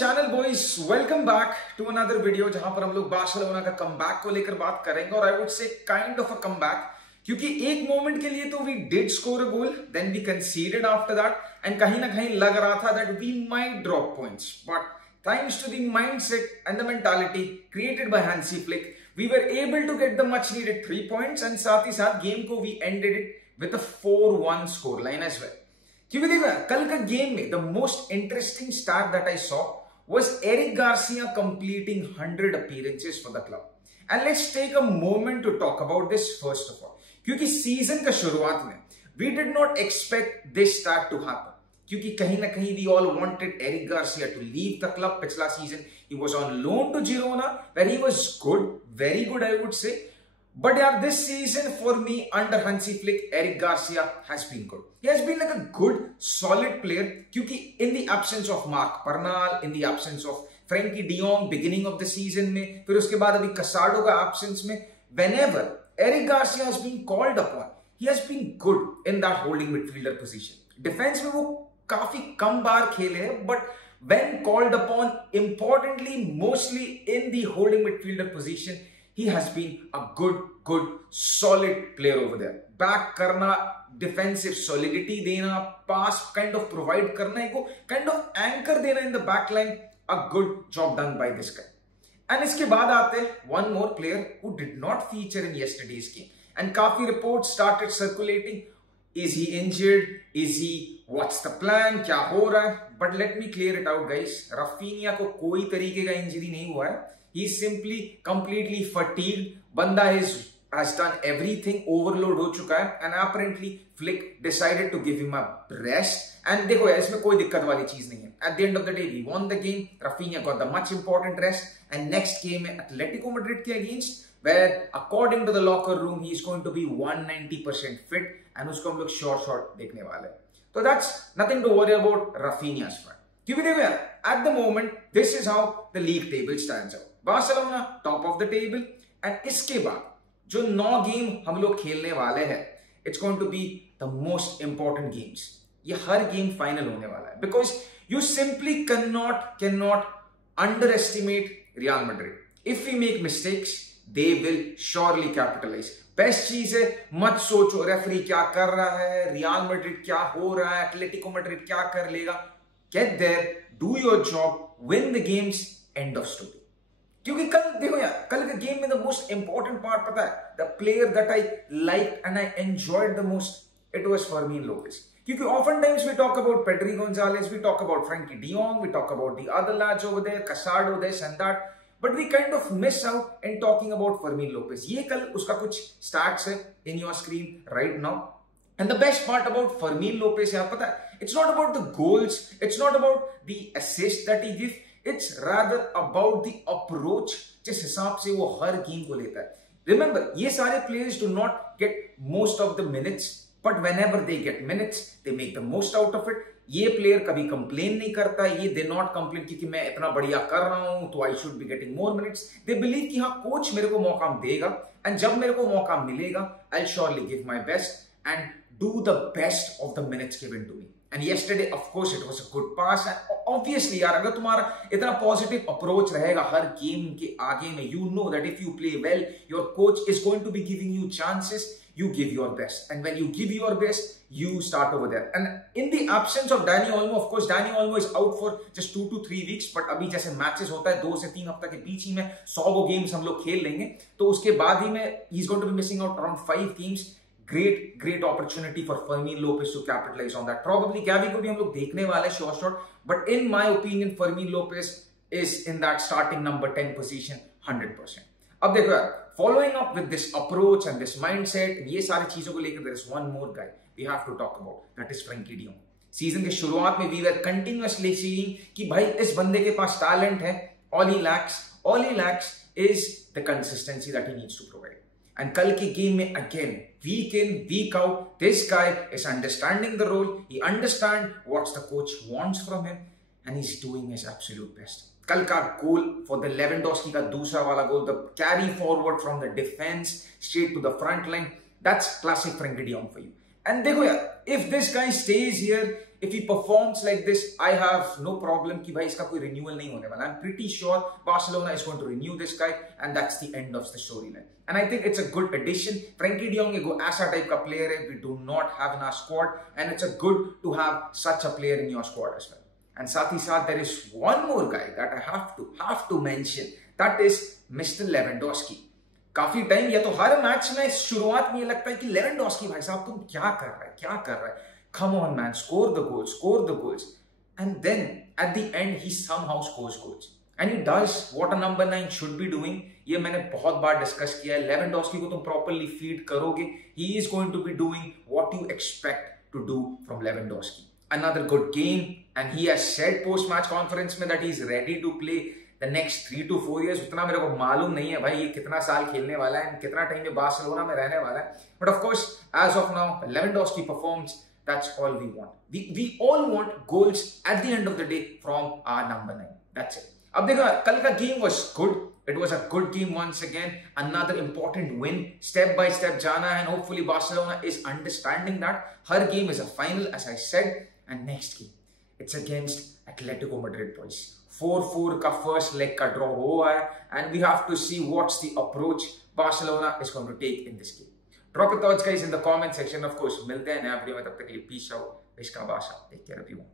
Channel boys, welcome back to another video जहां पर हम लोग बार्सिलोना का कमबैक को लेकर बात करेंगे। और I would say kind of a comeback, क्योंकि एक मोमेंट के लिए तो we did score a goal, then we consider after that, and कहीं ना कहीं लग रहा था that we might drop points, but thanks to the mindset and the mentality created by Hansi Flick, we were able to get the much needed 3 points, and साथ ही साथ game को we ended it with a 4-1 score line as well. क्योंकि देखो कल का game में the most interesting start that I saw was Eric Garcia completing 100 appearances for the club. And let's take a moment to talk about this first of all. क्योंकि season का शुरुआत में we did not expect this start to happen. क्योंकि कहीं ना कहीं we all wanted Eric Garcia to leave the club. पिछला season he was on loan to Girona where he was good, very good I would say. But yeah, this season for me under Hansi Flick, Eric Garcia has been good. He has been like a good, solid player. क्योंकि in the absence of Marc Bernal, in the absence of Frankie de Jong, beginning of the season में, फिर उसके बाद अभी Casado का absence में, whenever Eric Garcia has been called upon, he has been good in that holding midfielder position. Defense में वो काफी कम बार खेले हैं, but when called upon, importantly, mostly in the holding midfielder position, he has been a good solid player over there. Back करना, defensive solidity देना, pass kind of provide करना, एक kind of anchor देना in the back line, a good job done by this guy. And इसके बाद आते one more player who did not feature in yesterday's game, and काफी reports started circulating. Is he injured? Is he? What's the plan? क्या हो रहा है? But let me clear it out, guys. Rafinha को कोई तरीके का इंजरी नहीं हुआ है. He's simply completely fatigued. बंदा has done everything. Overload हो चुका है, and apparently Flick decided to give him a rest. And देखो यार, इसमें कोई दिक्कत वाली चीज नहीं है. At the end of the day, we won the game. Rafinha got the much important rest. And next game है Atletico Madrid के against, where according to the locker room he is going to be 190% fit, and उसको हम लोग short देखने वाले हैं. So that's nothing to worry about Rafinha's front. क्योंकि देखो यार, at the moment this is how the league table stands out. Barcelona top of the table, and इसके बाद जो 9 गेम हम लोग खेलने वाले हैं, it's going to be the most important games. ये हर गेम फाइनल होने वाला है, because you simply can not underestimate real Madrid. If we make mistakes, they will surely capitalize. Best चीज है, मत सोचो रेफरी क्या कर रहा है, रियल मैड्रिड क्या हो रहा है, एटलेटिको मैड्रिड क्या कर लेगा. Get there, do your job, win the games, end of story. क्योंकि कल देखो यार, कल के गेम में द मोस्ट इंपॉर्टेंट पार्ट पता है, the player that I like and I enjoyed the most, it was Fermin Lopez. क्योंकि often times we talk about Pedri Gonzalez, we talk about Frankie de Jong, we talk about the other lads over there, Casado, this and that, but we kind of miss out in talking about Fermin Lopez. ये कल उसका कुछ stats है in your screen right now. And the best part about Fermin Lopez यार पता है, it's not about the goals, it's not about the assist that he gives, it's rather about the approach जिस हिसाब से वो हर game को लेता है. Remember, ये सारे players do not get most of the minutes, but whenever they get minutes, they make the most out of it. ये प्लेयर कभी कंप्लेन नहीं करता, ये दे नॉट कंप्लेन क्योंकि मैं इतना बढ़िया कर रहा हूं तो I should be getting more minutes. They believe कि हाँ, कोच मेरे को मौका देगा, एंड जब मेरे को मौका मिलेगा, I will surely give my best and do the best of the minutes given to me. And yesterday, of course, it was a good pass. And obviously, यार, अगर तुम्हारा इतना positive approach रहेगा हर गेम के आगे में, you know that if you play well, your coach is going to be giving you chances. You give your best, and when you give your best, you start over there. And in the absence of Dani Olmo, of course, Dani Olmo is out for just 2 to 3 weeks. But अभी जैसे matches होता है 2 से 3 हफ्ता के बीच ही में 100 games हम लोग खेल लेंगे, तो उसके बाद ही में he is going to be missing out around 5 games. Great opportunity for Fermin Lopez to capitalize on that. Probably Gavi को भी हम लोग देखने वाले short, but in my opinion, Fermin Lopez is in that starting number 10 position 100%. अब देखो यार, following up with this approach and this mindset, ये सारी चीजों को लेकर there is one more guy we have to talk about, that is Frankie de Jong. Season के शुरुआत में we were continuously seeing कि भाई इस बंदे के पास टैलेंट है, all he lacks is the consistency that he needs to provide. And कल के गेम में again, week in, week out, this guy is understanding the role. He understands what the coach wants from him, and he's doing his absolute best. कल का गोल for the Lewandowski का दूसरा वाला गोल, the carry forward from the defense straight to the front line, that's classic Frankie de Jong for you. And देखो यार, if this guy stays here, if he performs like this, I have no problem कि भाई इसका कोई renewal नहीं होने वाला. I'm pretty sure Barcelona is going to renew this guy, and that's the end of the storyline. And I think it's a good addition. Frankie de Jong एक ऐसा type का player है we do not have in our squad, and it's a good to have such a player in your squad as well. And साथ ही साथ there is one more guy that I have to mention. That is Mr. Lewandowski. काफी time या तो हर match में शुरुआत में ये लगता है कि लेवेंडोस्की भाई साहब तुम क्या कर रहा है come on man, score the goals, and then at the end he somehow scores goals and he does what a number 9 should be doing. ये मैंने बहुत बार डिस्कस किया है. लेवेंडोस्की को तुम प्रॉपर्ली फीड करोगे, he is going to be doing what you expect to do from Lewandowski. Another good game, and he has said post match conference में that he is ready to play the next 3 to 4 years. उतना मेरे को मालूम नहीं है भाई ये कितना साल खेलने वाला है, कितना टाइम ये बार्सिलोना में रहने वाला है. But of course, as of now, Lewandowski performs. That's all we want. We all want goals at the end of the day from our number 9. That's it. अब देखो कल का game was good. It was a good game once again. Another important win. Step by step जाना है, and hopefully Barcelona is understanding that. Her game is a final, as I said, and next game it's against Atletico Madrid, boys. 4-4 का first leg का draw हुआ है, and we have to see what's the approach Barcelona is going to take in this game. Drop your thoughts guys in the comment section. Of course, मिलते हैं नया video में, तब तक के लिए peace out. Vishka Basha. Take care everyone.